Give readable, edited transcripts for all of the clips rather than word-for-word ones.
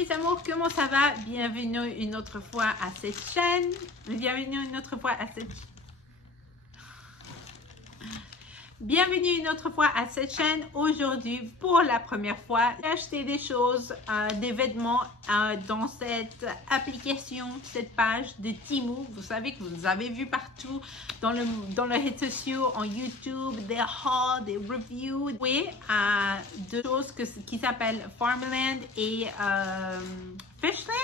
mes amours, comment ça va? Bienvenue une autre fois à cette chaîne. Bienvenue une autre fois à cette chaîne. Aujourd'hui, pour la première fois, j'ai acheté des choses, des vêtements dans cette application, cette page de Temu. Vous savez que vous avez vu partout dans le réseaux sociaux, en YouTube, des hauls, des reviews. Oui, deux choses qui s'appellent Farmland et Fishland.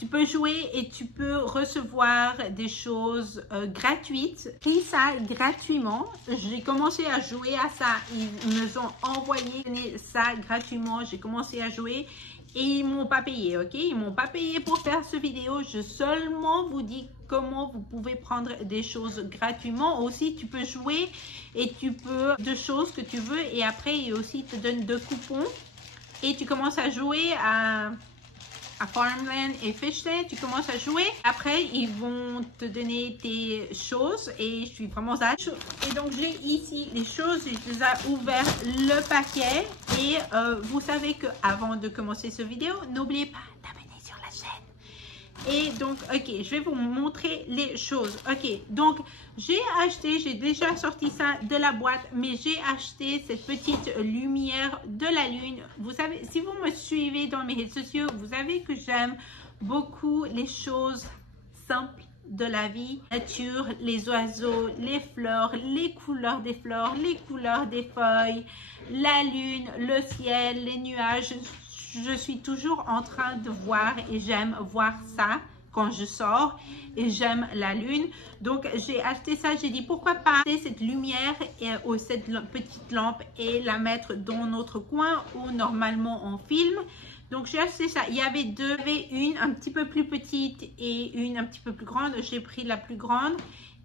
Tu peux jouer et tu peux recevoir des choses gratuites. J'ai pris ça gratuitement. J'ai commencé à jouer à ça. Ils me ont envoyé ça gratuitement. J'ai commencé à jouer et ils m'ont pas payé, ok? Ils m'ont pas payé pour faire cette vidéo. Je seulement vous dis comment vous pouvez prendre des choses gratuitement. Aussi, tu peux jouer et tu peux deux choses que tu veux et après, ils aussi te donnent deux coupons et tu commences à jouer à Farmland et Fishland, tu commences à jouer. Après, ils vont te donner tes choses et je suis vraiment hâte. Et donc, j'ai ici les choses. Je les ai ouvert le paquet. Et vous savez que avant de commencer cette vidéo, n'oubliez pas d'abonner sur la chaîne. Et donc, ok, je vais vous montrer les choses. Ok, donc, j'ai déjà sorti ça de la boîte, mais j'ai acheté cette petite lumière de la lune. Vous savez, si vous me suivez dans mes réseaux sociaux, vous savez que j'aime beaucoup les choses simples de la vie. La nature, les oiseaux, les fleurs, les couleurs des fleurs, les couleurs des feuilles, la lune, le ciel, les nuages. Je suis toujours en train de voir et j'aime voir ça quand je sors et j'aime la lune. Donc j'ai acheté ça, j'ai dit pourquoi pas acheter cette lumière ou cette petite lampe et la mettre dans notre coin où normalement on filme. Donc j'ai acheté ça, il y avait deux, une un petit peu plus petite et une un petit peu plus grande. J'ai pris la plus grande.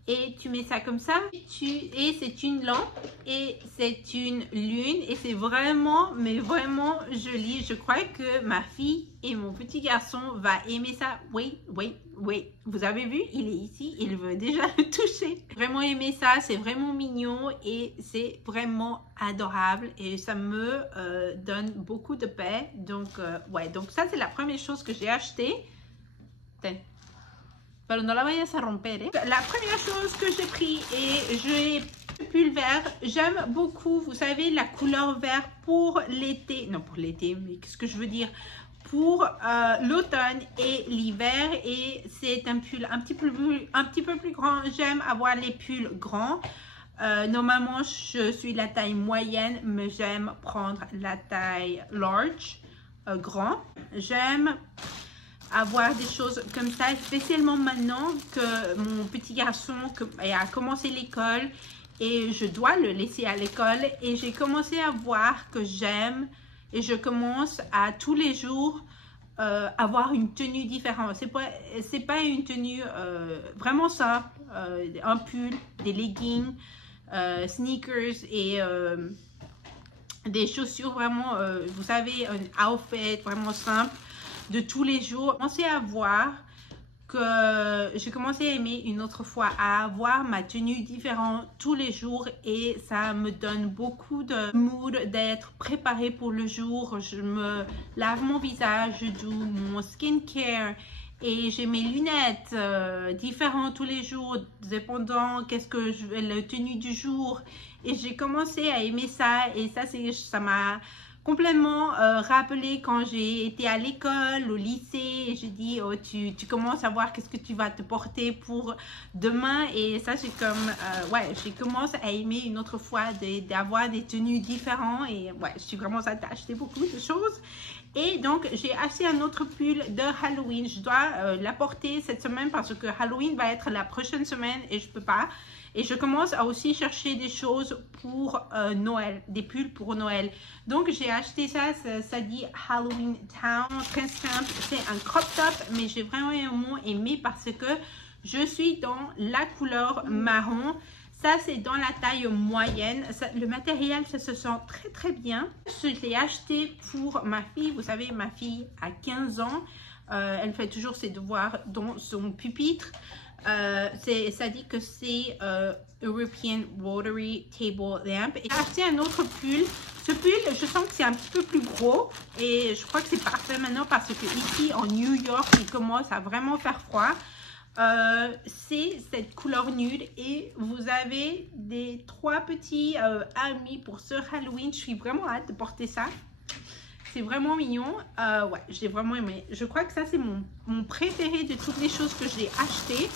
Et tu mets ça comme ça. Et c'est une lampe et c'est une lune. Et c'est vraiment, mais vraiment joli. Je crois que ma fille et mon petit garçon va aimer ça. Oui, oui, oui. Vous avez vu, il est ici. Il veut déjà le toucher. Vraiment aimé ça. C'est vraiment mignon et c'est vraiment adorable. Et ça me donne beaucoup de paix. Donc, ouais. Donc ça, c'est la première chose que j'ai acheté. Pero no la vayas a romper, eh? La première chose que j'ai pris et j'ai le pull vert. J'aime beaucoup, vous savez, la couleur vert pour l'été. Non, pour l'été, mais qu'est-ce que je veux dire? Pour l'automne et l'hiver. Et c'est un pull un petit peu plus grand. J'aime avoir les pulls grands. Normalement, je suis la taille moyenne, mais j'aime prendre la taille large, grand. J'aime avoir des choses comme ça, spécialement maintenant que mon petit garçon a commencé l'école et je dois le laisser à l'école et j'ai commencé à voir que j'aime et je commence à tous les jours avoir une tenue différente. C'est pas une tenue vraiment simple, un pull, des leggings, sneakers et des chaussures vraiment, vous savez, un outfit vraiment simple de tous les jours. J'ai commencé à voir que j'ai commencé à aimer une autre fois à avoir ma tenue différente tous les jours et ça me donne beaucoup de mood d'être préparée pour le jour. Je me lave mon visage, je do mon skincare et j'ai mes lunettes différentes tous les jours dépendant qu'est-ce que je veux, la tenue du jour. Et j'ai commencé à aimer ça et ça m'a complètement rappelé quand j'ai été à l'école, au lycée, et j'ai dit oh, tu commences à voir qu'est-ce que tu vas te porter pour demain et ça j'ai comme ouais, j'ai commencé à aimer une autre fois d'avoir des tenues différentes et ouais, je suis vraiment acheté beaucoup de choses. Et donc j'ai acheté un autre pull de Halloween. Je dois l'apporter cette semaine parce que Halloween va être la prochaine semaine et je peux pas. Et je commence à aussi chercher des choses pour Noël, des pulls pour Noël. Donc j'ai acheté ça, ça dit Halloween Town, très simple. C'est un crop top, mais j'ai vraiment aimé parce que je suis dans la couleur marron. Ça, c'est dans la taille moyenne. Le matériel, ça se sent très, très bien. Je l'ai acheté pour ma fille. Vous savez, ma fille a 15 ans. Elle fait toujours ses devoirs dans son pupitre. Ça dit que c'est European Rotary Table Lamp. J'ai acheté un autre pull Ce pull, je sens que c'est un petit peu plus gros et je crois que c'est parfait maintenant parce que ici en New York, il commence à vraiment faire froid. C'est cette couleur nude et vous avez des 3 petits amis pour ce Halloween. Je suis vraiment hâte de porter ça. C'est vraiment mignon. Ouais, j'ai vraiment aimé. Je crois que ça, c'est mon préféré de toutes les choses que j'ai achetées.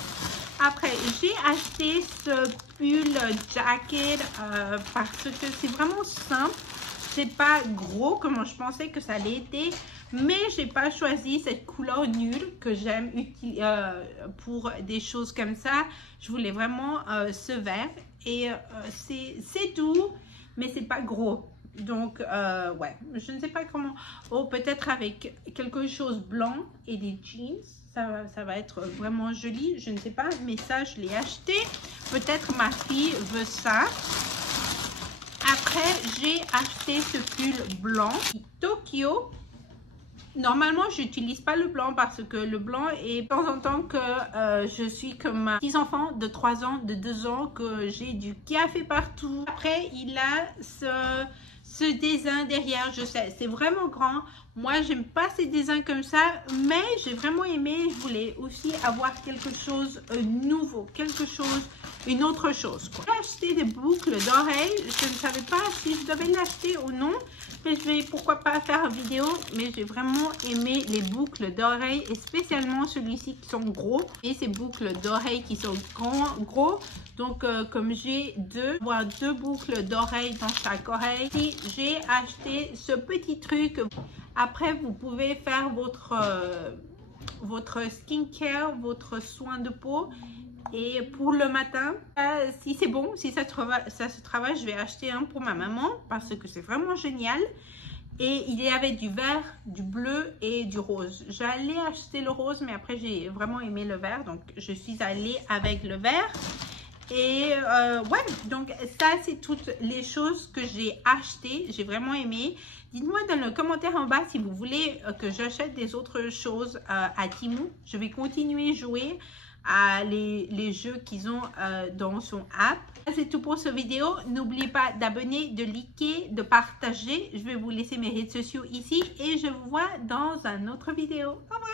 Après, j'ai acheté ce pull jacket parce que c'est vraiment simple. C'est pas gros comme je pensais que ça allait être. Mais j'ai pas choisi cette couleur nulle que j'aime pour des choses comme ça. Je voulais vraiment ce vert. Et c'est doux, mais c'est pas gros. Donc, ouais, je ne sais pas comment. Oh, peut-être avec quelque chose blanc et des jeans. Ça va être vraiment joli. Je ne sais pas, mais ça, je l'ai acheté. Peut-être ma fille veut ça. Après, j'ai acheté ce pull blanc. Tokyo. Normalement, je n'utilise pas le blanc parce que le blanc est de temps en temps que je suis comme un petit enfant de 3 ans, de 2 ans, que j'ai du café partout. Après, il a ce dessin derrière, je sais, c'est vraiment grand. Moi, j'aime pas ces dessins comme ça, mais j'ai vraiment aimé. Je voulais aussi avoir quelque chose de nouveau, une autre chose. J'ai acheté des boucles d'oreilles. Je ne savais pas si je devais l'acheter ou non, mais je vais pourquoi pas faire une vidéo. Mais j'ai vraiment aimé les boucles d'oreilles et spécialement celui-ci qui sont gros et ces boucles d'oreilles qui sont gros. Donc, comme j'ai deux boucles d'oreilles dans chaque oreille, j'ai acheté ce petit truc. Après, vous pouvez faire votre skincare, votre soin de peau. Et pour le matin, si c'est bon, si ça se travaille, je vais acheter un pour ma maman parce que c'est vraiment génial. Et il y avait du vert, du bleu et du rose. J'allais acheter le rose, mais après j'ai vraiment aimé le vert. Donc, je suis allée avec le vert. Et ouais, donc ça, c'est toutes les choses que j'ai achetées. J'ai vraiment aimé. Dites-moi dans le commentaire en bas si vous voulez que j'achète des autres choses à Temu. Je vais continuer à jouer à les jeux qu'ils ont dans son app. C'est tout pour cette vidéo. N'oubliez pas d'abonner, de liker, de partager. Je vais vous laisser mes réseaux sociaux ici et je vous vois dans une autre vidéo. Au revoir.